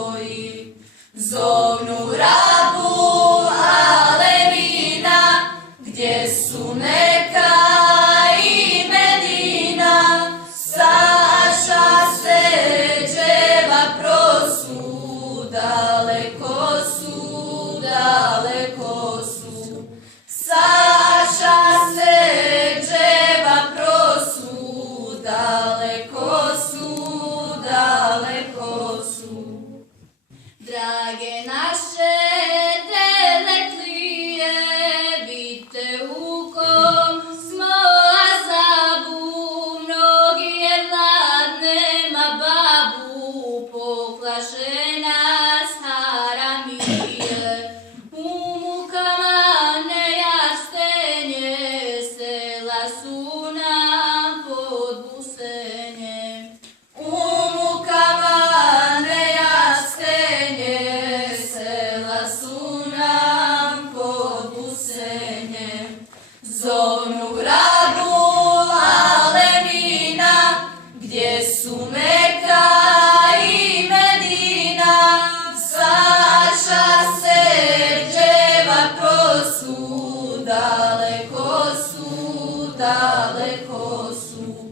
tvoji. Zovnu Rabu Alemina, gdje su Meka i Medina, Saša se dževa prosu, daleko su, daleko su. Saša se dževa prosu, daleko su, daleko su. Drage naše deleklije, vidite u kom smo azabu, mnogi je vladnema babu, poklaše nas haramije. U mukama nejaštenje, sela su nam pod busenje. U mukama nejaštenje, sela su nam pod busenje. Zovnu Rabu Alemina, gdje su Meka i Medina, Saša se dževa prosu, daleko su, daleko su.